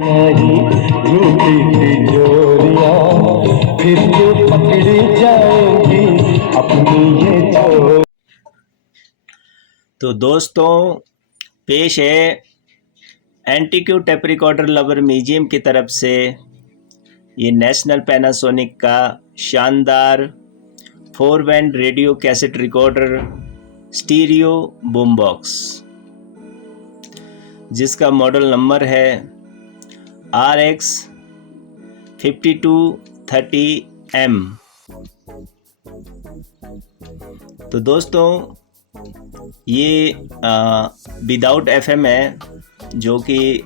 नहीं झूठी तिजोरियां फिर से पकड़ी जाएंगी अपनी ये चोर। तो दोस्तों, पेश है antique tape recorder lover museum की तरफ से ये नेशनल पैनासोनिक का शानदार 4 band radio cassette recorder stereo boom box, जिसका मॉडल नंबर है RX 5230M। तो दोस्तों, ये विदाउट FM है, जो कि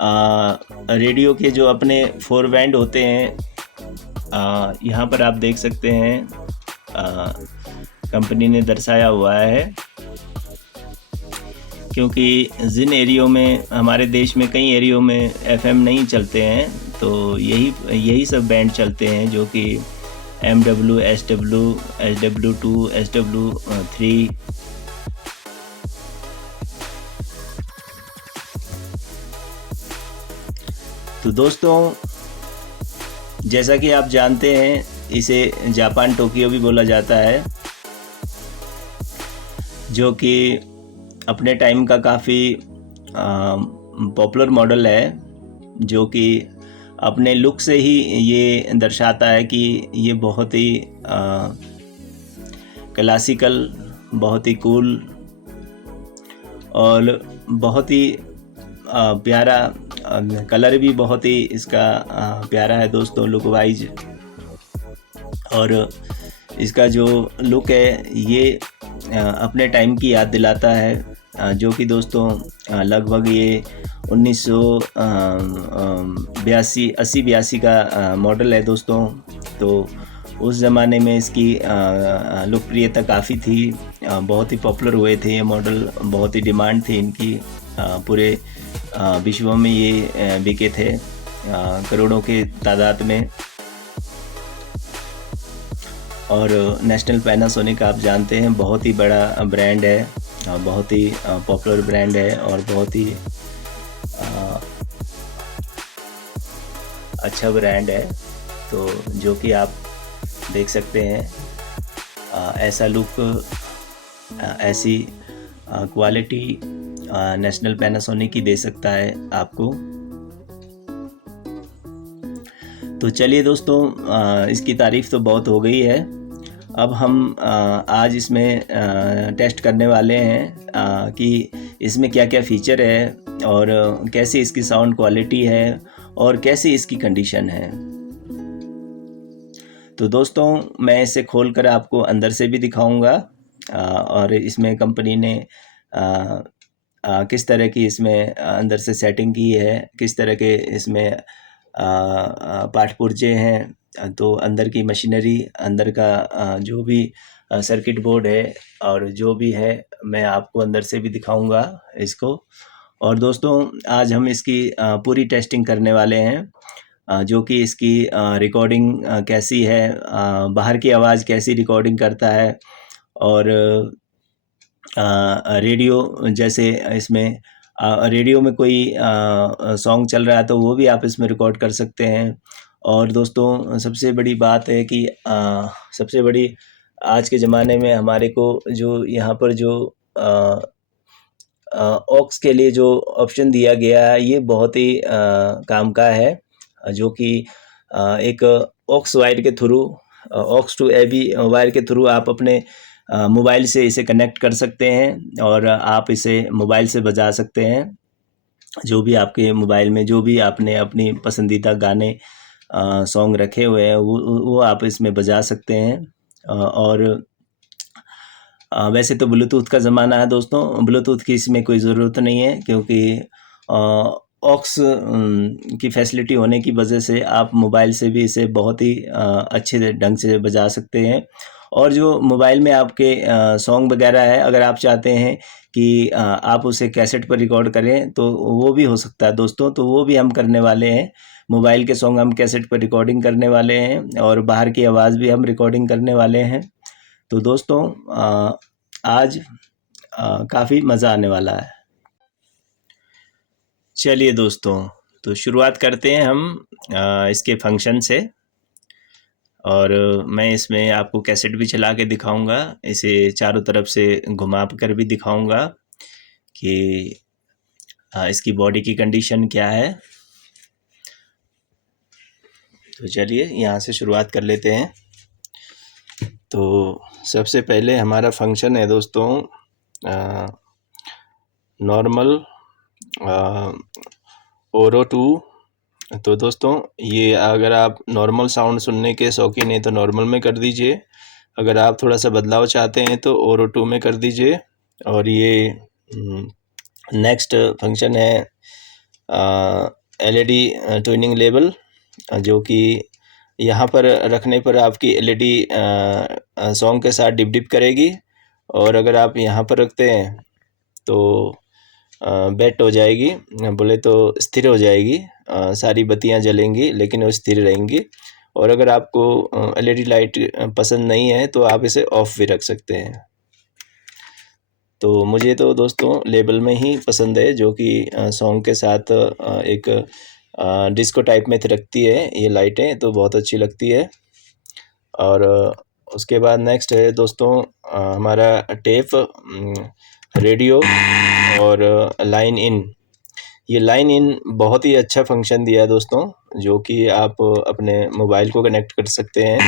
रेडियो के जो अपने 4 बैंड होते हैं, यहाँ पर आप देख सकते हैं कंपनी ने दर्शाया हुआ है, क्योंकि जिन एरियो में हमारे देश में कई एरियो में FM नहीं चलते हैं, तो यही सब बैंड चलते हैं, जो कि MW, SW, SW2, SW3। तो दोस्तों, जैसा कि आप जानते हैं, इसे जापान टोक्यो भी बोला जाता है, जो कि अपने टाइम का काफ़ी पॉपुलर मॉडल है, जो कि अपने लुक से ही ये दर्शाता है कि ये बहुत ही क्लासिकल, बहुत ही कूल और बहुत ही प्यारा, कलर भी बहुत ही इसका प्यारा है दोस्तों, लुक वाइज। और इसका जो लुक है ये अपने टाइम की याद दिलाता है, जो कि दोस्तों लगभग ये 1982 का मॉडल है दोस्तों। तो उस ज़माने में इसकी लोकप्रियता काफ़ी थी, बहुत ही पॉपुलर हुए थे ये मॉडल, बहुत ही डिमांड थी इनकी, पूरे विश्व में ये बिके थे करोड़ों के तादाद में। और नेशनल पैनासोनिक आप जानते हैं बहुत ही बड़ा ब्रांड है, बहुत ही पॉपुलर ब्रांड है और बहुत ही अच्छा ब्रांड है। तो जो कि आप देख सकते हैं, ऐसा लुक, ऐसी क्वालिटी नेशनल पैनासोनिक ही दे सकता है आपको। तो चलिए दोस्तों, इसकी तारीफ़ तो बहुत हो गई है, अब हम आज इसमें टेस्ट करने वाले हैं कि इसमें क्या क्या फ़ीचर है और कैसी इसकी साउंड क्वालिटी है और कैसी इसकी कंडीशन है। तो दोस्तों, मैं इसे खोलकर आपको अंदर से भी दिखाऊंगा और इसमें कंपनी ने किस तरह की इसमें अंदर से सेटिंग की है, किस तरह के इसमें पार्ट पुर्जे हैं, तो अंदर की मशीनरी, अंदर का जो भी सर्किट बोर्ड है और जो भी है, मैं आपको अंदर से भी दिखाऊंगा इसको। और दोस्तों, आज हम इसकी पूरी टेस्टिंग करने वाले हैं, जो कि इसकी रिकॉर्डिंग कैसी है, बाहर की आवाज़ कैसी रिकॉर्डिंग करता है, और रेडियो जैसे इसमें रेडियो में कोई सॉन्ग चल रहा है तो वो भी आप इसमें रिकॉर्ड कर सकते हैं। और दोस्तों, सबसे बड़ी बात है कि सबसे बड़ी आज के ज़माने में हमारे को जो यहाँ पर जो ऑक्स के लिए जो ऑप्शन दिया गया है, ये बहुत ही काम का है, जो कि एक ऑक्स वायर के through, aux to AB wire के थ्रू आप अपने मोबाइल से इसे कनेक्ट कर सकते हैं और आप इसे मोबाइल से बजा सकते हैं। जो भी आपके मोबाइल में जो भी आपने अपनी पसंदीदा गाने सॉन्ग रखे हुए हैं, वो आप इसमें बजा सकते हैं। और वैसे तो ब्लूटूथ का ज़माना है दोस्तों, ब्लूटूथ की इसमें कोई ज़रूरत नहीं है, क्योंकि ऑक्स की फैसिलिटी होने की वजह से आप मोबाइल से भी इसे बहुत ही अच्छे ढंग से बजा सकते हैं। और जो मोबाइल में आपके सॉन्ग वगैरह है, अगर आप चाहते हैं कि आप उसे कैसेट पर रिकॉर्ड करें तो वो भी हो सकता है दोस्तों, तो वो भी हम करने वाले हैं। मोबाइल के सॉन्ग हम कैसेट पर रिकॉर्डिंग करने वाले हैं और बाहर की आवाज़ भी हम रिकॉर्डिंग करने वाले हैं। तो दोस्तों, आज काफ़ी मज़ा आने वाला है। चलिए दोस्तों, तो शुरुआत करते हैं हम इसके फंक्शन से। और मैं इसमें आपको कैसेट भी चला के दिखाऊंगा, इसे चारों तरफ से घुमा कर भी दिखाऊंगा कि इसकी बॉडी की कंडीशन क्या है। तो चलिए यहाँ से शुरुआत कर लेते हैं। तो सबसे पहले हमारा फंक्शन है दोस्तों नॉर्मल ओरो 2। तो दोस्तों ये अगर आप नॉर्मल साउंड सुनने के शौकीन हैं तो नॉर्मल में कर दीजिए, अगर आप थोड़ा सा बदलाव चाहते हैं तो ओरो 2 में कर दीजिए। और ये नेक्स्ट फंक्शन है एलईडी ट्यूनिंग लेवल, जो कि यहाँ पर रखने पर आपकी एलईडी सॉन्ग के साथ डिप डिप करेगी, और अगर आप यहाँ पर रखते हैं तो बेट हो जाएगी, बोले तो स्थिर हो जाएगी। सारी बत्तियां जलेंगी लेकिन वो स्थिर रहेंगी। और अगर आपको एलईडी लाइट पसंद नहीं है तो आप इसे ऑफ भी रख सकते हैं। तो मुझे तो दोस्तों लेबल में ही पसंद है, जो कि सॉन्ग के साथ एक डिस्को टाइप में रखती है ये लाइटें, तो बहुत अच्छी लगती है। और उसके बाद नेक्स्ट है दोस्तों हमारा टेप, रेडियो और लाइन इन। ये लाइन इन बहुत ही अच्छा फंक्शन दिया है दोस्तों, जो कि आप अपने मोबाइल को कनेक्ट कर सकते हैं,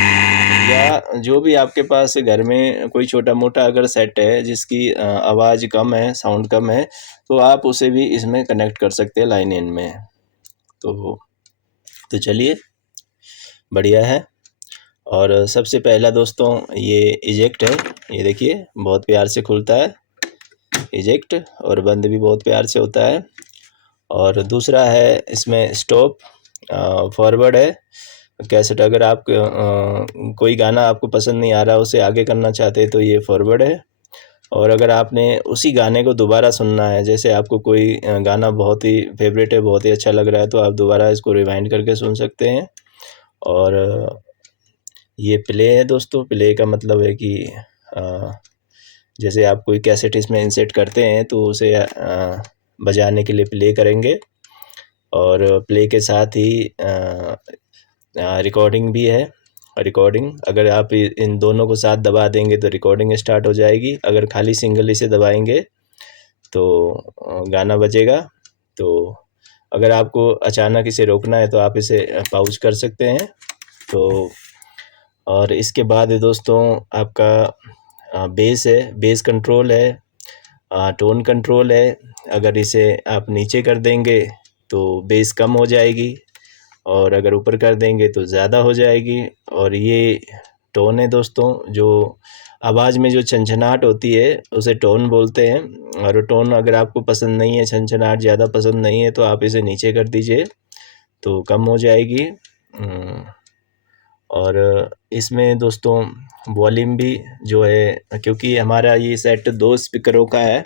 या जो भी आपके पास घर में कोई छोटा मोटा अगर सेट है जिसकी आवाज़ कम है, साउंड कम है, तो आप उसे भी इसमें कनेक्ट कर सकते हैं लाइन इन में। तो चलिए बढ़िया है। और सबसे पहला दोस्तों ये इजेक्ट है, ये देखिए बहुत प्यार से खुलता है इजेक्ट, और बंद भी बहुत प्यार से होता है। और दूसरा है इसमें स्टॉप, फॉरवर्ड है कैसेट, अगर आप कोई गाना आपको पसंद नहीं आ रहा उसे आगे करना चाहते हैं तो ये फॉरवर्ड है। और अगर आपने उसी गाने को दोबारा सुनना है, जैसे आपको कोई गाना बहुत ही फेवरेट है, बहुत ही अच्छा लग रहा है, तो आप दोबारा इसको रिवाइंड करके सुन सकते हैं। और ये प्ले है दोस्तों, प्ले का मतलब है कि जैसे आप कोई कैसेट इसमें इंसर्ट करते हैं तो उसे बजाने के लिए प्ले करेंगे, और प्ले के साथ ही रिकॉर्डिंग भी है। रिकॉर्डिंग अगर आप इन दोनों को साथ दबा देंगे तो रिकॉर्डिंग स्टार्ट हो जाएगी, अगर खाली सिंगल इसे दबाएंगे तो गाना बजेगा। तो अगर आपको अचानक इसे रोकना है तो आप इसे पाउज कर सकते हैं। तो और इसके बाद दोस्तों आपका बेस है, बेस कंट्रोल है, टोन कंट्रोल है। अगर इसे आप नीचे कर देंगे तो बेस कम हो जाएगी, और अगर ऊपर कर देंगे तो ज़्यादा हो जाएगी। और ये टोन है दोस्तों, जो आवाज़ में जो छनछनाहट होती है उसे टोन बोलते हैं। और टोन अगर आपको पसंद नहीं है, छनछनाहट ज़्यादा पसंद नहीं है, तो आप इसे नीचे कर दीजिए तो कम हो जाएगी। और इसमें दोस्तों वॉल्यूम भी जो है, क्योंकि हमारा ये सेट 2 स्पीकरों का है,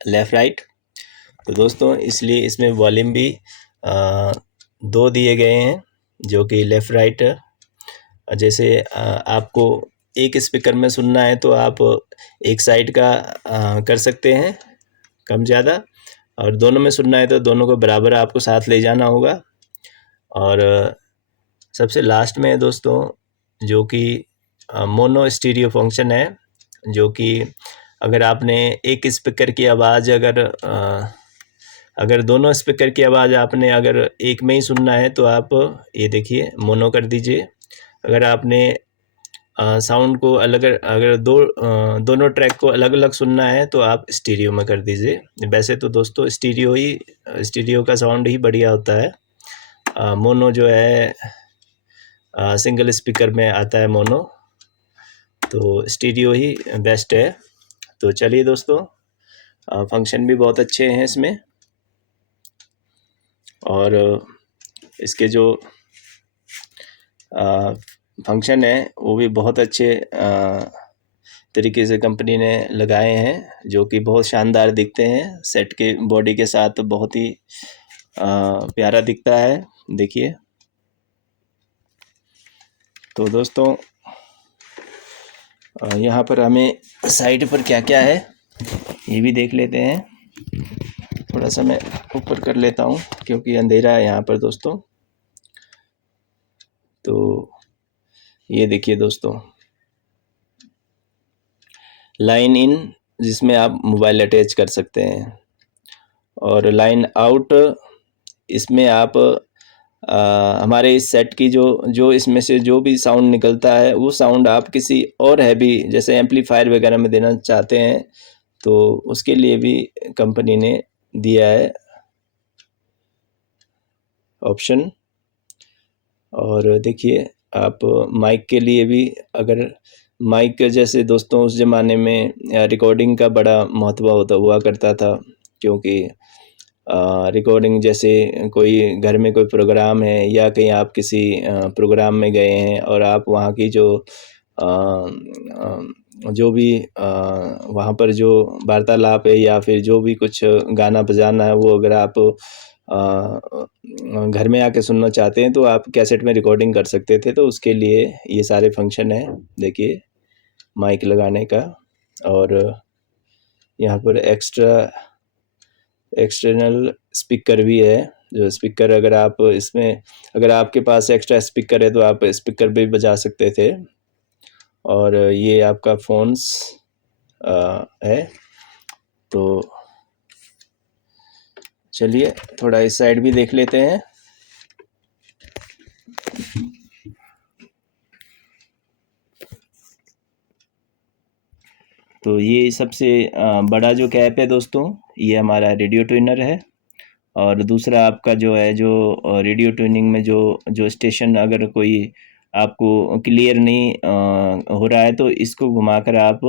लेफ़्ट राइट, तो दोस्तों इसलिए इसमें वॉल्यूम भी 2 दिए गए हैं, जो कि लेफ़्ट राइट। जैसे आपको एक स्पीकर में सुनना है तो आप एक साइड का कर सकते हैं कम ज़्यादा, और दोनों में सुनना है तो दोनों को बराबर आपको साथ ले जाना होगा। और सबसे लास्ट में दोस्तों जो कि मोनो स्टीरियो फंक्शन है, जो कि अगर आपने एक स्पीकर की आवाज़ अगर दोनों स्पीकर की आवाज़ आपने अगर एक में ही सुनना है तो आप ये देखिए मोनो कर दीजिए। अगर आपने साउंड को अलग, अगर दोनों ट्रैक को अलग अलग सुनना है तो आप स्टीरियो में कर दीजिए। वैसे तो दोस्तों स्टीरियो का साउंड ही बढ़िया होता है, मोनो जो है सिंगल स्पीकर में आता है मोनो, तो स्टीरियो ही बेस्ट है। तो चलिए दोस्तों फंक्शन भी बहुत अच्छे हैं इसमें, और इसके जो फंक्शन है वो भी बहुत अच्छे तरीके से कंपनी ने लगाए हैं, जो कि बहुत शानदार दिखते हैं, सेट के बॉडी के साथ बहुत ही प्यारा दिखता है। देखिए तो दोस्तों यहाँ पर हमें साइड पर क्या क्या है ये भी देख लेते हैं। थोड़ा सा मैं ऊपर कर लेता हूँ क्योंकि अंधेरा है यहाँ पर दोस्तों। तो ये देखिए दोस्तों, लाइन इन जिसमें आप मोबाइल अटैच कर सकते हैं, और लाइन आउट इसमें आप हमारे इस सेट की जो इसमें से जो भी साउंड निकलता है वो साउंड आप किसी और हैवी जैसे एम्पलीफायर वगैरह में देना चाहते हैं तो उसके लिए भी कंपनी ने दिया है ऑप्शन। और देखिए आप माइक के लिए भी, अगर माइक जैसे दोस्तों उस ज़माने में रिकॉर्डिंग का बड़ा महत्व हुआ करता था, क्योंकि रिकॉर्डिंग जैसे कोई घर में कोई प्रोग्राम है या कहीं आप किसी प्रोग्राम में गए हैं और आप वहाँ की जो भी वहाँ पर जो वार्तालाप है या फिर जो भी कुछ गाना बजाना है वो अगर आप घर में आके सुनना चाहते हैं तो आप कैसेट में रिकॉर्डिंग कर सकते थे। तो उसके लिए ये सारे फंक्शन है देखिए माइक लगाने का। और यहाँ पर एक्सटर्नल स्पीकर भी है, जो स्पीकर अगर आप इसमें अगर आपके पास एक्स्ट्रा स्पीकर है तो आप स्पीकर भी बजा सकते थे। और ये आपका फ़ोन्स है। तो चलिए थोड़ा इस साइड भी देख लेते हैं। तो ये सबसे बड़ा जो कैप है दोस्तों, ये हमारा रेडियो ट्यूनर है। और दूसरा आपका जो है जो रेडियो ट्यूनिंग में जो स्टेशन अगर कोई आपको क्लियर नहीं हो रहा है तो इसको घुमाकर आप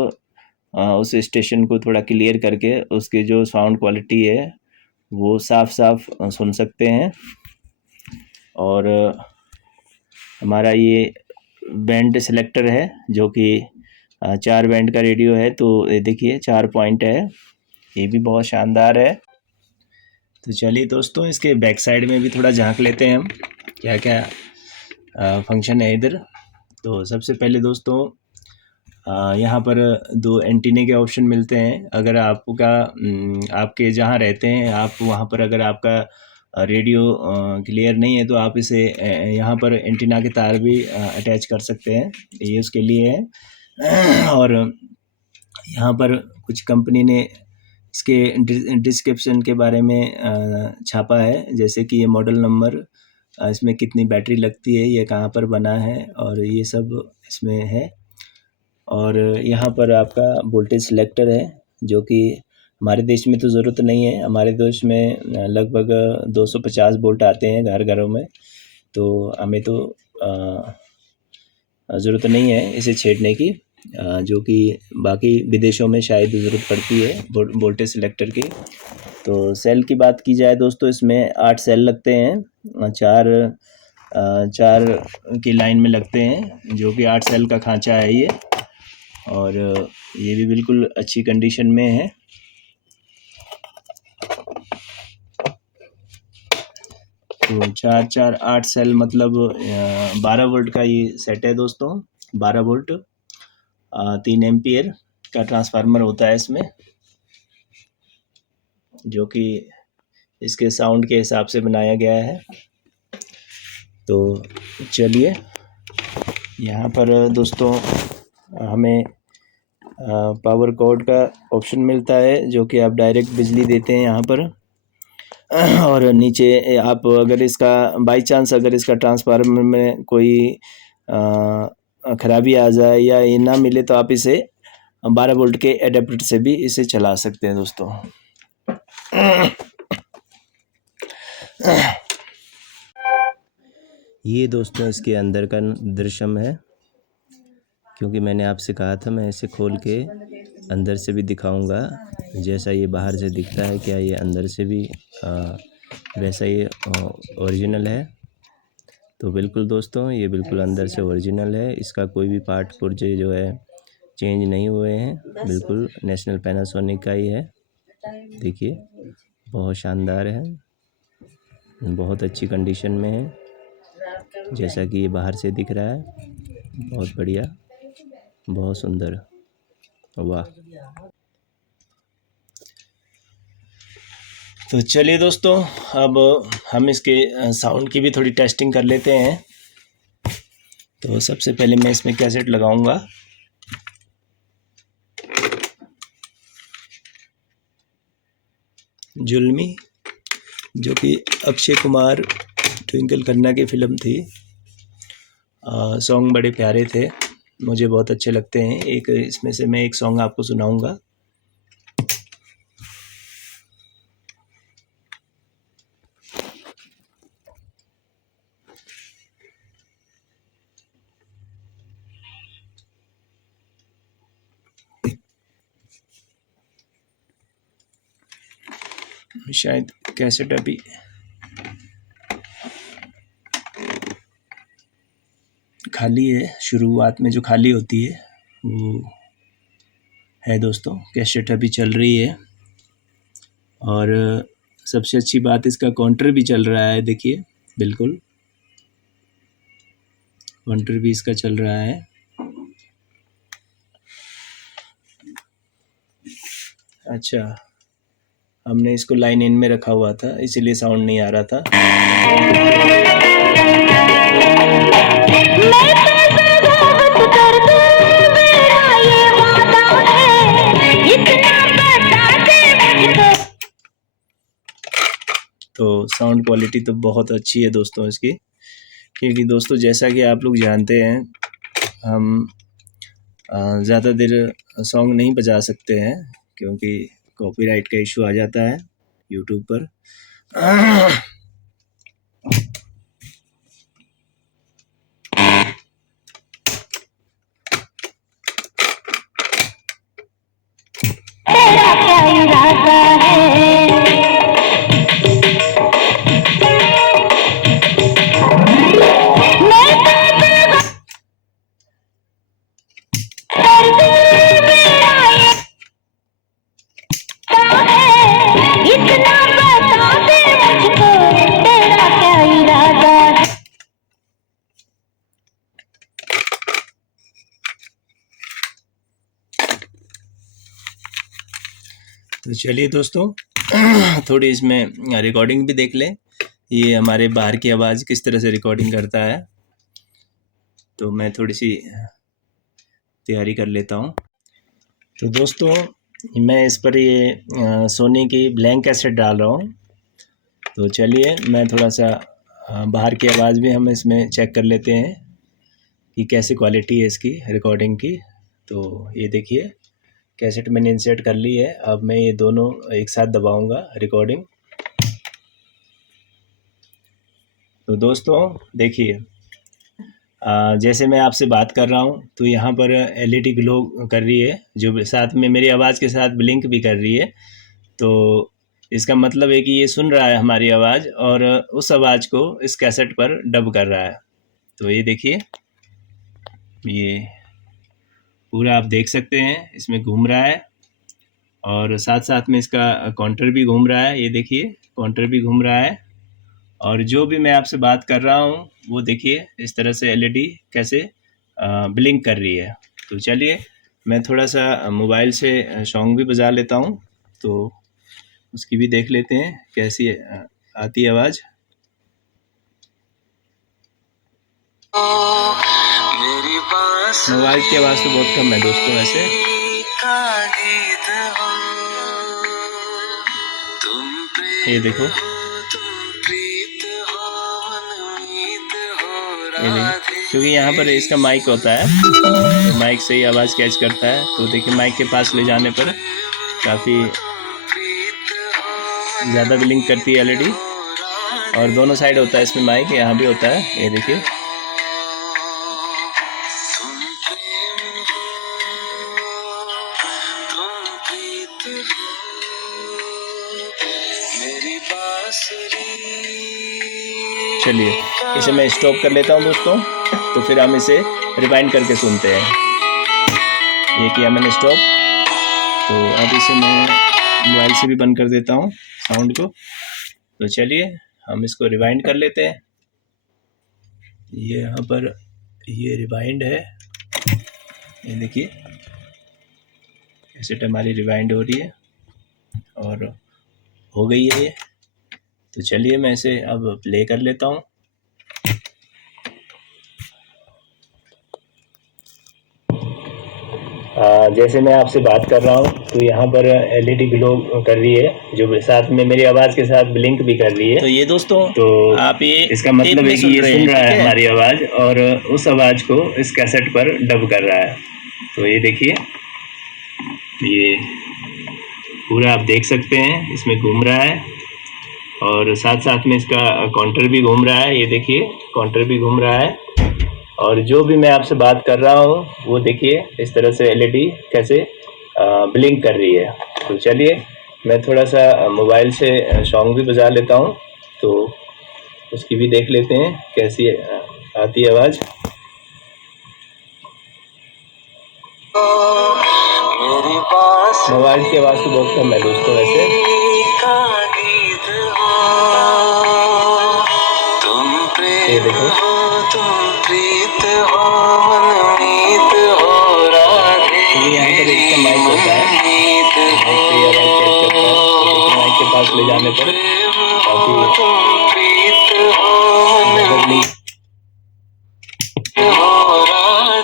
उस स्टेशन को थोड़ा क्लियर करके उसके जो साउंड क्वालिटी है वो साफ साफ सुन सकते हैं। और हमारा ये बैंड सेलेक्टर है जो कि 4 बैंड का रेडियो है। तो ये देखिए 4 पॉइंट है, ये भी बहुत शानदार है। तो चलिए दोस्तों इसके बैक साइड में भी थोड़ा झांक लेते हैं हम क्या क्या फंक्शन है इधर। तो सबसे पहले दोस्तों यहाँ पर 2 एंटीने के ऑप्शन मिलते हैं। अगर आपके जहाँ रहते हैं आप वहाँ पर अगर आपका रेडियो क्लियर नहीं है तो आप इसे यहाँ पर एंटीना के तार भी अटैच कर सकते हैं, ये उसके लिए है। और यहाँ पर कुछ कंपनी ने इसके डिस्क्रिप्शन के बारे में छापा है, जैसे कि ये मॉडल नंबर, इसमें कितनी बैटरी लगती है, ये कहाँ पर बना है, और ये सब इसमें है। और यहाँ पर आपका वोल्टेज सिलेक्टर है जो कि हमारे देश में तो ज़रूरत नहीं है। हमारे देश में लगभग 250 वोल्ट आते हैं घर घरों में, तो हमें तो ज़रूरत नहीं है इसे छेड़ने की, जो कि बाकी विदेशों में शायद ज़रूरत पड़ती है वोल्टेज सिलेक्टर की। तो सेल की बात की जाए दोस्तों, इसमें 8 सेल लगते हैं, 4 की लाइन में लगते हैं, जो कि 8 सेल का खांचा है ये। और ये भी बिल्कुल अच्छी कंडीशन में है। तो 4 4 8 सेल मतलब 12 वोल्ट का ये सेट है दोस्तों। 12 वोल्ट 3 एम्पियर का ट्रांसफार्मर होता है इसमें, जो कि इसके साउंड के हिसाब से बनाया गया है। तो चलिए यहाँ पर दोस्तों हमें पावर कॉर्ड का ऑप्शन मिलता है, जो कि आप डायरेक्ट बिजली देते हैं यहाँ पर। और नीचे आप अगर इसका बाई चांस अगर इसका ट्रांसफार्मर में कोई ख़राबी आ जाए या ये ना मिले तो आप इसे 12 वोल्ट के एडेप्टर से भी इसे चला सकते हैं दोस्तों। ये दोस्तों इसके अंदर का दृश्य है, क्योंकि मैंने आपसे कहा था मैं इसे खोल के अंदर से भी दिखाऊंगा। जैसा ये बाहर से दिखता है क्या ये अंदर से भी वैसा ये ओरिजिनल है। तो बिल्कुल दोस्तों ये बिल्कुल अंदर से ओरिजिनल है, इसका कोई भी पार्ट पुर्जे जो है चेंज नहीं हुए हैं, बिल्कुल नेशनल पैनासोनिक का ही है। देखिए बहुत शानदार है, बहुत अच्छी कंडीशन में है, जैसा कि ये बाहर से दिख रहा है। बहुत बढ़िया, बहुत सुंदर, वाह। तो चलिए दोस्तों, अब हम इसके साउंड की भी थोड़ी टेस्टिंग कर लेते हैं। तो सबसे पहले मैं इसमें कैसेट लगाऊंगा। जुल्मी, जो कि अक्षय कुमार ट्विंकल खन्ना की फिल्म थी। सॉन्ग बड़े प्यारे थे, मुझे बहुत अच्छे लगते हैं। एक इसमें से मैं एक सॉन्ग आपको सुनाऊंगा। शायद कैसेट अभी खाली है, शुरुआत में जो खाली होती है वो है दोस्तों। कैसेट अभी चल रही है और सबसे अच्छी बात, इसका काउंटर भी चल रहा है। देखिए, बिल्कुल काउंटर भी इसका चल रहा है। अच्छा, हमने इसको लाइन इन में रखा हुआ था, इसीलिए साउंड नहीं आ रहा था। तो साउंड क्वालिटी तो बहुत अच्छी है दोस्तों इसकी, क्योंकि दोस्तों जैसा कि आप लोग जानते हैं, हम ज़्यादा देर सॉन्ग नहीं बजा सकते हैं, क्योंकि कॉपीराइट का इशू आ जाता है यूट्यूब पर। तो चलिए दोस्तों, थोड़ी इसमें रिकॉर्डिंग भी देख लें, ये हमारे बाहर की आवाज़ किस तरह से रिकॉर्डिंग करता है। तो मैं थोड़ी सी तैयारी कर लेता हूँ। तो दोस्तों, मैं इस पर ये सोनी की ब्लैंक कैसेट डाल रहा हूँ। तो चलिए, मैं थोड़ा सा बाहर की आवाज़ भी हम इसमें चेक कर लेते हैं कि कैसी क्वालिटी है इसकी रिकॉर्डिंग की। तो ये देखिए, कैसेट मैंने इंसर्ट कर ली है। अब मैं ये दोनों एक साथ दबाऊंगा रिकॉर्डिंग। तो दोस्तों देखिए, जैसे मैं आपसे बात कर रहा हूँ तो यहाँ पर एलईडी ग्लो कर रही है, जो साथ में मेरी आवाज़ के साथ ब्लिंक भी कर रही है। तो इसका मतलब है कि ये सुन रहा है हमारी आवाज़ और उस आवाज़ को इस कैसेट पर डब कर रहा है। तो ये देखिए, ये पूरा आप देख सकते हैं, इसमें घूम रहा है और साथ साथ में इसका काउंटर भी घूम रहा है। ये देखिए, काउंटर भी घूम रहा है और जो भी मैं आपसे बात कर रहा हूँ वो देखिए इस तरह से एलईडी कैसे ब्लिंक कर रही है। तो चलिए, मैं थोड़ा सा मोबाइल से सॉन्ग भी बजा लेता हूँ, तो उसकी भी देख लेते हैं कैसी आती है आवाज़। मोबाइल की आवाज़ तो बहुत कम है दोस्तों वैसे। ये देखो, ये देखिए, क्योंकि यहाँ पर इसका माइक होता है, तो माइक से ही आवाज़ कैच करता है। तो देखिए, माइक के पास ले जाने पर काफ़ी ज़्यादा ब्लिंक करती है एलईडी। और दोनों साइड होता है इसमें माइक, यहाँ भी होता है। ये देखिए, चलिए इसे मैं स्टॉप कर लेता हूँ दोस्तों, तो फिर हम इसे रिवाइंड करके सुनते हैं। ये किया मैंने स्टॉप, तो अब इसे मैं मोबाइल से भी बंद कर देता हूँ साउंड को। तो चलिए हम इसको रिवाइंड कर लेते हैं। ये यहाँ पर ये रिवाइंड है, ये देखिए कैसेट हमारी रिवाइंड हो रही है और हो गई है ये। तो चलिए मैं इसे अब प्ले कर लेता हूँ। जैसे मैं आपसे बात कर रहा हूँ तो यहाँ पर एलईडी ग्लो कर रही है, जो साथ में मेरी आवाज़ के साथ ब्लिंक भी कर रही है। तो ये दोस्तों, तो आप ये इसका मतलब है कि ये सुन रहा है हमारी आवाज़ और उस आवाज़ को इस कैसेट पर डब कर रहा है। तो ये देखिए, ये पूरा आप देख सकते हैं इसमें घूम रहा है और साथ साथ में इसका काउंटर भी घूम रहा है। ये देखिए, काउंटर भी घूम रहा है और जो भी मैं आपसे बात कर रहा हूँ वो देखिए इस तरह से एलईडी कैसे ब्लिंक कर रही है। तो चलिए मैं थोड़ा सा मोबाइल से सॉन्ग भी बजा लेता हूँ, तो उसकी भी देख लेते हैं कैसी आती है आवाज़। मोबाइल की आवाज़ तो बहुत कम है दोस्तों वैसे। ये देखो, ये यहाँ पर इसका माइक होता है, माइक पे आवाज़ कैच करता है। तो माइक के पास ले जाने पर काफ़ी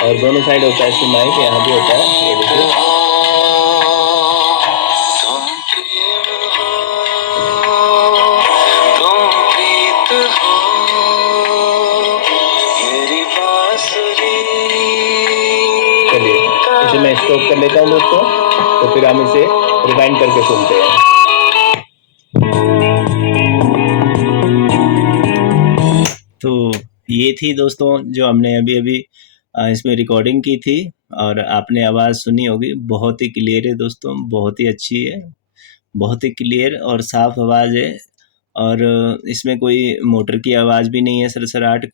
और दोनों साइड होता है इसकी माइक, यहाँ भी होता है। ये देखिए, चलिए इसे मैं स्टॉप कर लेता हूँ दोस्तों, तो फिर हम इसे रिवाइंड करके सुनते हैं। तो ये थी दोस्तों जो हमने अभी अभी इसमें रिकॉर्डिंग की थी और आपने आवाज़ सुनी होगी। बहुत ही क्लियर है दोस्तों, बहुत ही अच्छी है, बहुत ही क्लियर और साफ आवाज़ है और इसमें कोई मोटर की आवाज़ भी नहीं है, सरसराहट।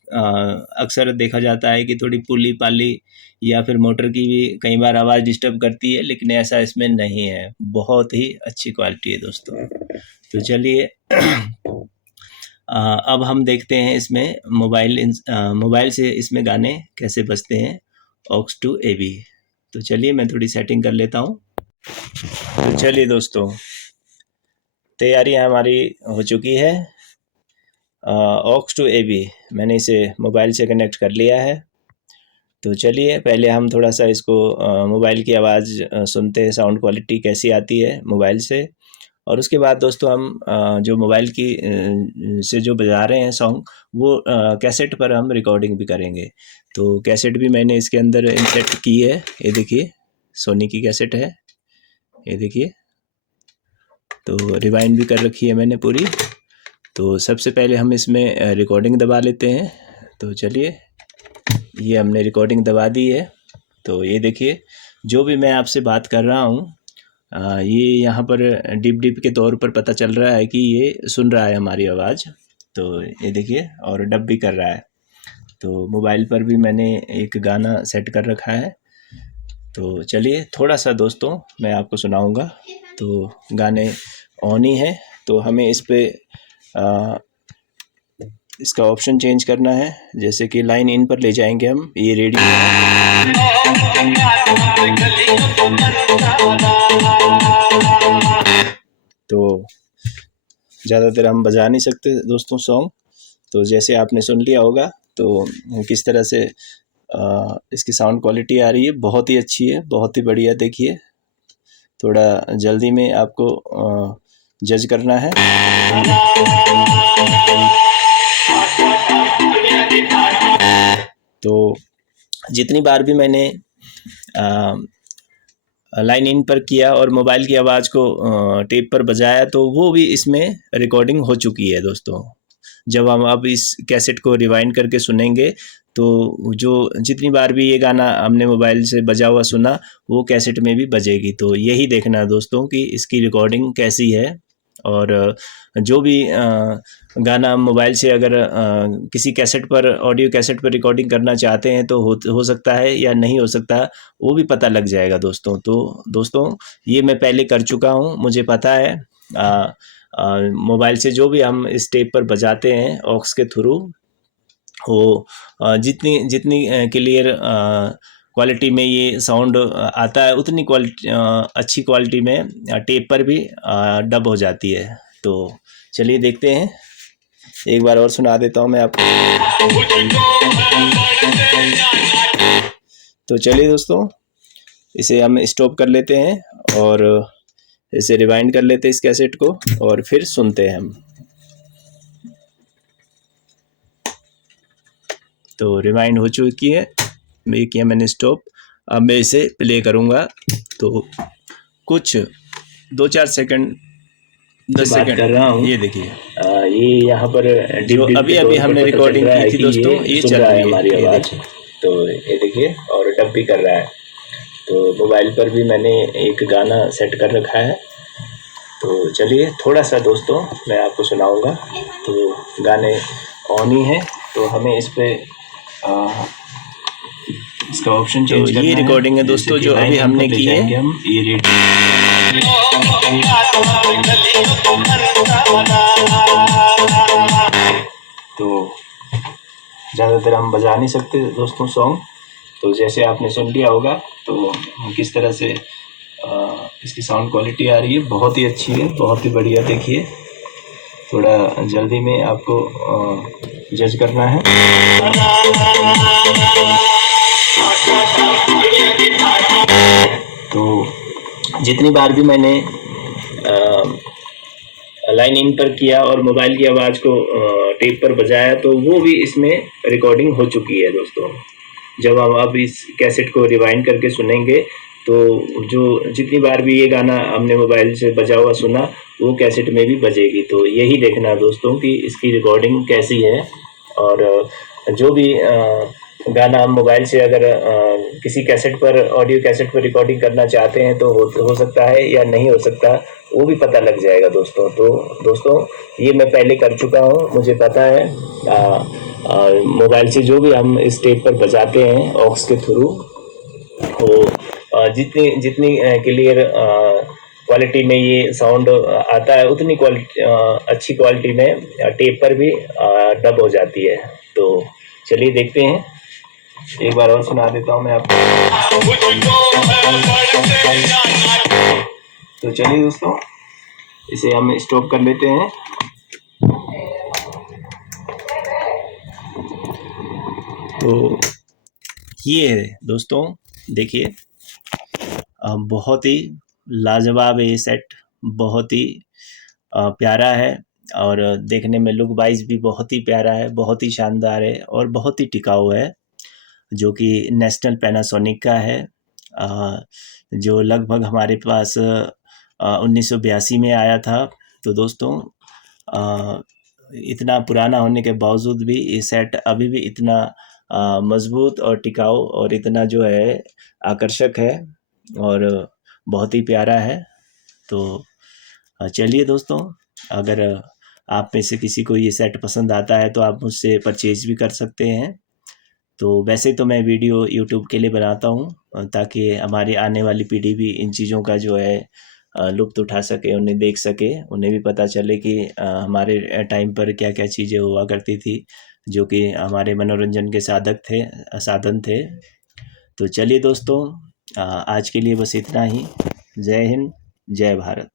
अक्सर देखा जाता है कि थोड़ी पुली पाली या फिर मोटर की भी कई बार आवाज़ डिस्टर्ब करती है, लेकिन ऐसा इसमें नहीं है। बहुत ही अच्छी क्वालिटी है दोस्तों। तो चलिए अब हम देखते हैं इसमें मोबाइल से इसमें गाने कैसे बजते हैं ऑक्स टू एबी। तो चलिए मैं थोड़ी सेटिंग कर लेता हूँ। तो चलिए दोस्तों, तैयारी हमारी हो चुकी है। ऑक्स टू एबी मैंने इसे मोबाइल से कनेक्ट कर लिया है। तो चलिए पहले हम थोड़ा सा इसको मोबाइल की आवाज़ सुनते हैं, साउंड क्वालिटी कैसी आती है मोबाइल से। और उसके बाद दोस्तों हम जो मोबाइल की से जो बजा रहे हैं सॉन्ग, वो कैसेट पर हम रिकॉर्डिंग भी करेंगे। तो कैसेट भी मैंने इसके अंदर इंसर्ट की है। ये देखिए, सोनी की कैसेट है, ये देखिए। तो रिवाइंड भी कर रखी है मैंने पूरी। तो सबसे पहले हम इसमें रिकॉर्डिंग दबा लेते हैं। तो चलिए, ये हमने रिकॉर्डिंग दबा दी है। तो ये देखिए, जो भी मैं आपसे बात कर रहा हूँ ये यहाँ पर डिप डिप के तौर पर पता चल रहा है कि ये सुन रहा है हमारी आवाज़। तो ये देखिए, और डब भी कर रहा है। तो मोबाइल पर भी मैंने एक गाना सेट कर रखा है। तो चलिए थोड़ा सा दोस्तों मैं आपको सुनाऊंगा। तो गाने ऑन ही है, तो हमें इस पे इसका ऑप्शन चेंज करना है। जैसे कि लाइन इन पर ले जाएंगे हम, ये रेडियो तो ज़्यादा देर हम बजा नहीं सकते दोस्तों सॉन्ग। तो जैसे आपने सुन लिया होगा तो किस तरह से इसकी साउंड क्वालिटी आ रही है, बहुत ही अच्छी है, बहुत ही बढ़िया। देखिए, थोड़ा जल्दी में आपको जज करना है। तो जितनी बार भी मैंने लाइन इन पर किया और मोबाइल की आवाज़ को टेप पर बजाया, तो वो भी इसमें रिकॉर्डिंग हो चुकी है दोस्तों। जब हम अब इस कैसेट को रिवाइंड करके सुनेंगे तो जो जितनी बार भी ये गाना हमने मोबाइल से बजा हुआ सुना, वो कैसेट में भी बजेगी। तो यही देखना है दोस्तों कि इसकी रिकॉर्डिंग कैसी है। और जो भी गाना हम मोबाइल से अगर किसी कैसेट पर, ऑडियो कैसेट पर रिकॉर्डिंग करना चाहते हैं तो हो सकता है या नहीं हो सकता, वो भी पता लग जाएगा दोस्तों। तो दोस्तों, ये मैं पहले कर चुका हूँ, मुझे पता है। मोबाइल से जो भी हम इस टेप पर बजाते हैं ऑक्स के थ्रू, वो जितनी क्लियर क्वालिटी में ये साउंड आता है, उतनी क्वालिटी अच्छी क्वालिटी में टेप पर भी डब हो जाती है। तो चलिए देखते हैं, एक बार और सुना देता हूँ मैं आपको। तो चलिए दोस्तों, इसे हम स्टॉप कर लेते हैं और इसे रिवाइंड कर लेते हैं इस कैसेट को, और फिर सुनते हैं हम। तो रिवाइंड हो चुकी है, ये किया मैंने स्टॉप। अब मैं इसे प्ले करूँगा, तो कुछ 2-4 सेकंड 10 सेकंड कर रहा हूँ। ये देखिए, ये यहाँ पर जो अभी हमने रिकॉर्डिंग की थी दोस्तों, ये चल रही है हमारी ये आवाज़। देखिए। तो ये देखिए, और डब भी कर रहा है। तो मोबाइल पर भी मैंने एक गाना सेट कर रखा है। तो चलिए थोड़ा सा दोस्तों मैं आपको सुनाऊंगा। तो गाने ऑन ही है, तो हमें इस पे इसका ऑप्शन तो चेंज करना ये है। रिकॉर्डिंग है दोस्तों जो अभी हमने की है। हम ये तो ज़्यादा देर हम बजा नहीं सकते दोस्तों सॉन्ग। तो जैसे आपने सुन लिया होगा, तो किस तरह से इसकी साउंड क्वालिटी आ रही है, बहुत ही अच्छी है, बहुत ही बढ़िया। देखिए, थोड़ा जल्दी में आपको जज करना है। तो जितनी बार भी मैंने लाइन इन पर किया और मोबाइल की आवाज़ को टेप पर बजाया, तो वो भी इसमें रिकॉर्डिंग हो चुकी है दोस्तों। जब हम अब इस कैसेट को रिवाइंड करके सुनेंगे, तो जो जितनी बार भी ये गाना हमने मोबाइल से बजा हुआ सुना, वो कैसेट में भी बजेगी। तो यही देखना दोस्तों कि इसकी रिकॉर्डिंग कैसी है। और जो भी गाना हम मोबाइल से अगर किसी कैसेट पर, ऑडियो कैसेट पर रिकॉर्डिंग करना चाहते हैं, तो हो सकता है या नहीं हो सकता, वो भी पता लग जाएगा दोस्तों। तो दोस्तों, ये मैं पहले कर चुका हूँ, मुझे पता है। मोबाइल से जो भी हम इस टेप पर बजाते हैं ऑक्स के थ्रू, तो जितनी जितनी क्लियर क्वालिटी में ये साउंड आता है, उतनी क्वालिटी अच्छी क्वालिटी में टेप पर भी डब हो जाती है। तो चलिए देखते हैं, एक बार और सुना देता हूँ मैं आपको। तो चलिए दोस्तों, इसे हम स्टॉप कर लेते हैं। तो ये है दोस्तों, देखिए, बहुत ही लाजवाब है ये सेट, बहुत ही प्यारा है, और देखने में लुक वाइज भी बहुत ही प्यारा है, बहुत ही शानदार है, और बहुत ही टिकाऊ है, जो कि नेशनल पैनासोनिक का है, जो लगभग हमारे पास 1982 में आया था। तो दोस्तों, इतना पुराना होने के बावजूद भी ये सेट अभी भी इतना मजबूत और टिकाऊ और इतना जो है आकर्षक है, और बहुत ही प्यारा है। तो चलिए दोस्तों, अगर आप में से किसी को ये सेट पसंद आता है, तो आप मुझसे परचेज भी कर सकते हैं। तो वैसे तो मैं वीडियो यूट्यूब के लिए बनाता हूँ, ताकि हमारी आने वाली पीढ़ी भी इन चीज़ों का जो है लुत्फ़ उठा सके, उन्हें देख सके, उन्हें भी पता चले कि हमारे टाइम पर क्या-क्या चीज़ें हुआ करती थी, जो कि हमारे मनोरंजन के साधन थे। तो चलिए दोस्तों, आज के लिए बस इतना ही। जय हिंद, जय भारत।